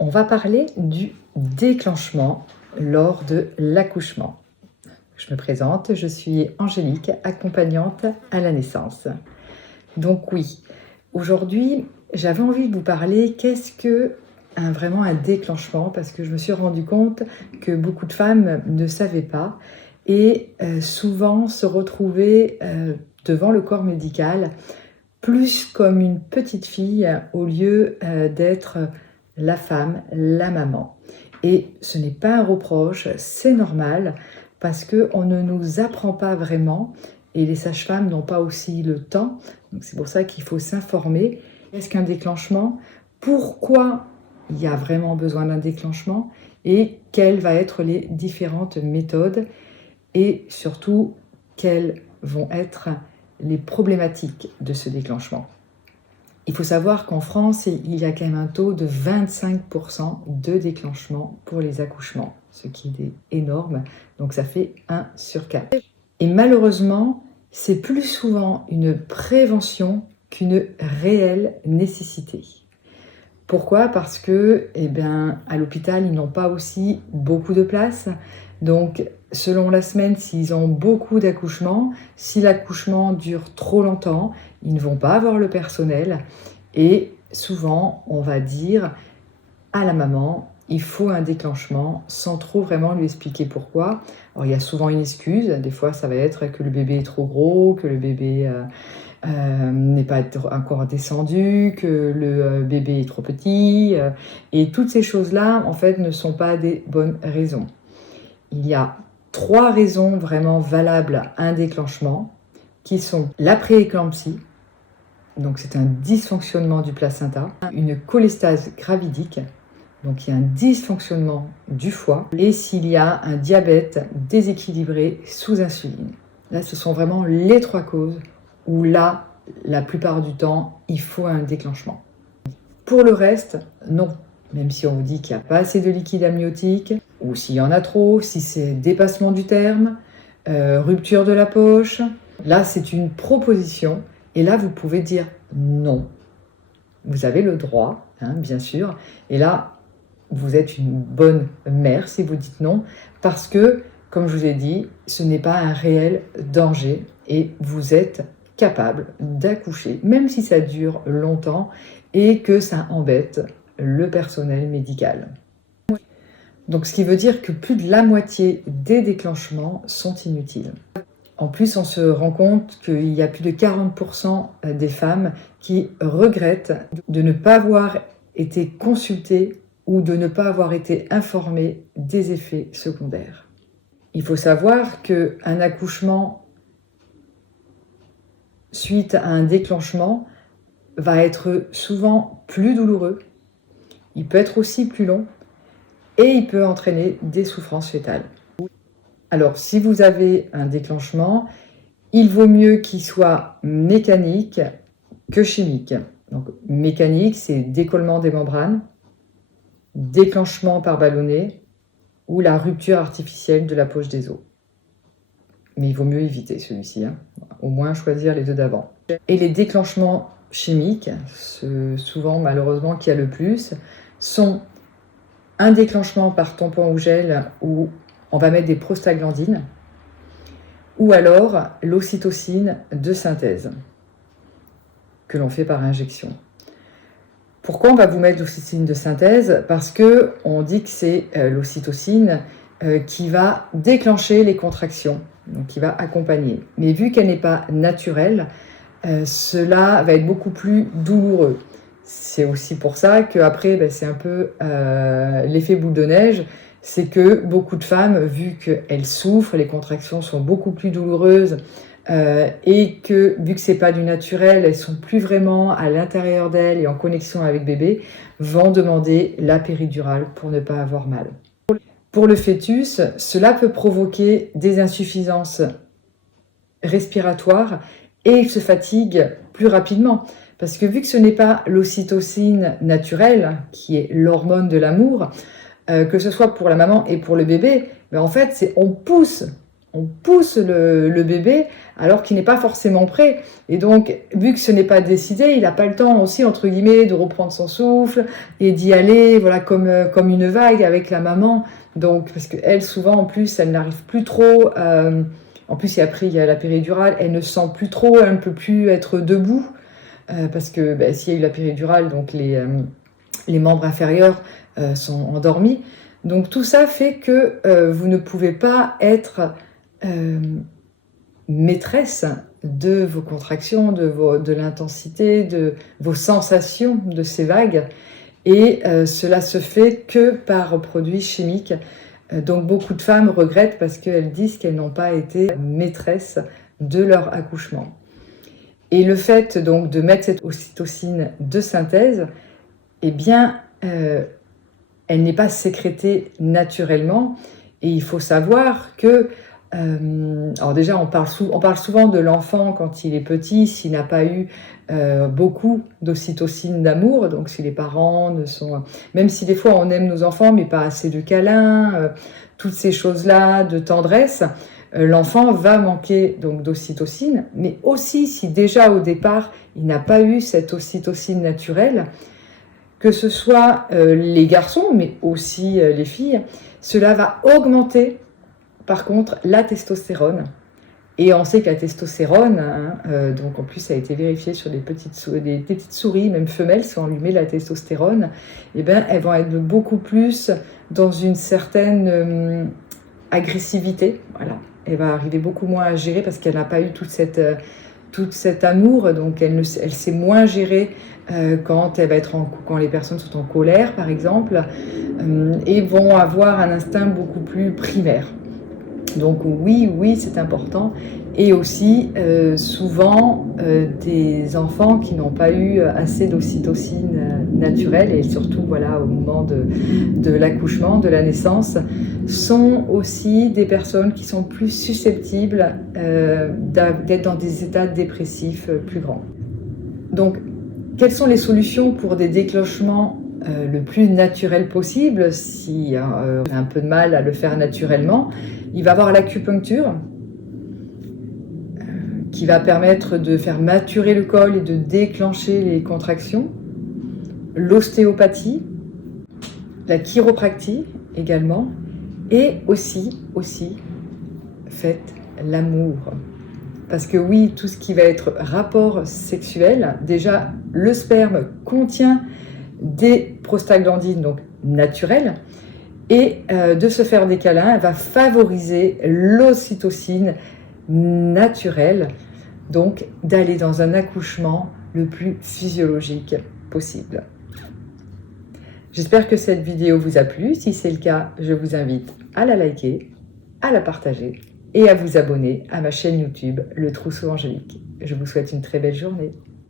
on va parler du déclenchement lors de l'accouchement. Je me présente, je suis Angélique, accompagnante à la naissance. Donc oui, aujourd'hui, j'avais envie de vous parler qu'est-ce que vraiment un déclenchement, parce que je me suis rendu compte que beaucoup de femmes ne savaient pas et souvent se retrouvaient devant le corps médical plus comme une petite fille au lieu d'être la femme, la maman. Et ce n'est pas un reproche, c'est normal parce qu'on ne nous apprend pas vraiment et les sages-femmes n'ont pas aussi le temps. Donc c'est pour ça qu'il faut s'informer. Qu'est-ce qu'un déclenchement? Pourquoi il y a vraiment besoin d'un déclenchement? Et quelles vont être les différentes méthodes? Et surtout, quelles vont être les problématiques de ce déclenchement? Il faut savoir qu'en France, il y a quand même un taux de 25% de déclenchement pour les accouchements, ce qui est énorme, donc ça fait 1 sur 4. Et malheureusement, c'est plus souvent une prévention qu'une réelle nécessité. Pourquoi? Parce que, à l'hôpital, ils n'ont pas aussi beaucoup de place. Donc, selon la semaine, s'ils ont beaucoup d'accouchements, si l'accouchement dure trop longtemps, ils ne vont pas avoir le personnel. Et souvent, on va dire à la maman, il faut un déclenchement sans trop vraiment lui expliquer pourquoi. Alors, il y a souvent une excuse. Des fois, ça va être que le bébé est trop gros, que le bébé n'est pas encore descendu, que le bébé est trop petit. Et toutes ces choses-là, en fait, ne sont pas des bonnes raisons. Il y a 3 raisons vraiment valables à un déclenchement, qui sont la prééclampsie, donc c'est un dysfonctionnement du placenta, une cholestase gravidique, donc il y a un dysfonctionnement du foie, et s'il y a un diabète déséquilibré sous insuline. Là, ce sont vraiment les 3 causes où là, la plupart du temps, il faut un déclenchement. Pour le reste, non. Même si on vous dit qu'il n'y a pas assez de liquide amniotique, ou s'il y en a trop, si c'est dépassement du terme, rupture de la poche, là c'est une proposition, et là vous pouvez dire non. Vous avez le droit, bien sûr, et là vous êtes une bonne mère si vous dites non, parce que, comme je vous ai dit, ce n'est pas un réel danger, et vous êtes capable d'accoucher, même si ça dure longtemps, et que ça embête le personnel médical. Donc ce qui veut dire que plus de la moitié des déclenchements sont inutiles. En plus, on se rend compte qu'il y a plus de 40% des femmes qui regrettent de ne pas avoir été consultées ou de ne pas avoir été informées des effets secondaires. Il faut savoir qu'un accouchement suite à un déclenchement va être souvent plus douloureux. Il peut être aussi plus long et il peut entraîner des souffrances fœtales. Alors, si vous avez un déclenchement, il vaut mieux qu'il soit mécanique que chimique. Donc, mécanique, c'est décollement des membranes, déclenchement par ballonnet ou la rupture artificielle de la poche des os. Mais il vaut mieux éviter celui-ci, au moins choisir les 2 d'avant. Et les déclenchements chimiques, souvent malheureusement qu'il y a le plus, sont un déclenchement par tampon ou gel où on va mettre des prostaglandines ou alors l'ocytocine de synthèse que l'on fait par injection. Pourquoi on va vous mettre l'ocytocine de synthèse? Parce qu'on dit que c'est l'ocytocine qui va déclencher les contractions, donc qui va accompagner. Mais vu qu'elle n'est pas naturelle, cela va être beaucoup plus douloureux. C'est aussi pour ça qu'après, c'est un peu l'effet boule de neige, c'est que beaucoup de femmes, vu qu'elles souffrent, les contractions sont beaucoup plus douloureuses, et que, vu que c'est pas du naturel, elles sont plus vraiment à l'intérieur d'elles et en connexion avec bébé, vont demander la péridurale pour ne pas avoir mal. Pour le fœtus, cela peut provoquer des insuffisances respiratoires et il se fatigue plus rapidement. Parce que vu que ce n'est pas l'ocytocine naturelle, qui est l'hormone de l'amour, que ce soit pour la maman et pour le bébé, en fait, on pousse on pousse le bébé alors qu'il n'est pas forcément prêt. Et donc, vu que ce n'est pas décidé, il n'a pas le temps aussi, entre guillemets, de reprendre son souffle et d'y aller, voilà, comme une vague avec la maman. Donc, parce qu'elle, souvent, en plus, elle n'arrive plus trop. En plus, et après, il y a la péridurale, elle ne sent plus trop, elle ne peut plus être debout. Parce que s'il y a eu la péridurale, donc les membres inférieurs sont endormis. Donc, tout ça fait que vous ne pouvez pas être maîtresse de vos contractions, de l'intensité, de vos sensations de ces vagues. Et cela se fait que par produits chimiques. Donc beaucoup de femmes regrettent parce qu'elles disent qu'elles n'ont pas été maîtresses de leur accouchement. Et le fait donc de mettre cette ocytocine de synthèse, eh bien, elle n'est pas sécrétée naturellement. Et il faut savoir que, alors déjà, on parle souvent de l'enfant quand il est petit, s'il n'a pas eu beaucoup d'ocytocine d'amour, donc si les parents ne sont... Même si des fois on aime nos enfants, mais pas assez de câlins, toutes ces choses-là, de tendresse, l'enfant va manquer donc d'ocytocine, mais aussi si déjà au départ, il n'a pas eu cette ocytocine naturelle, que ce soit les garçons, mais aussi les filles, cela va augmenter, par contre, la testostérone. Et on sait que la testostérone, donc en plus ça a été vérifié sur des petites souris, même femelles, si on lui met la testostérone, eh ben, elles vont être beaucoup plus dans une certaine agressivité. Voilà. Elle va arriver beaucoup moins à gérer parce qu'elle n'a pas eu tout cet amour, donc elle sait moins gérer quand les personnes sont en colère, par exemple, et vont avoir un instinct beaucoup plus primaire. Donc oui, c'est important. Et aussi, souvent, des enfants qui n'ont pas eu assez d'ocytocine naturelle, et surtout voilà, au moment de l'accouchement, de la naissance, sont aussi des personnes qui sont plus susceptibles d'être dans des états dépressifs plus grands. Donc, quelles sont les solutions pour des déclenchements le plus naturel possible? Si on a un peu de mal à le faire naturellement, il va y avoir l'acupuncture qui va permettre de faire maturer le col et de déclencher les contractions, l'ostéopathie, la chiropractie également, et aussi faites l'amour. Parce que oui, tout ce qui va être rapport sexuel, déjà le sperme contient des prostaglandines donc naturelles, et de se faire des câlins, elle va favoriser l'ocytocine naturelle, donc d'aller dans un accouchement le plus physiologique possible. J'espère que cette vidéo vous a plu. Si c'est le cas, je vous invite à la liker, à la partager et à vous abonner à ma chaîne YouTube Le Trousseau Angélique. Je vous souhaite une très belle journée.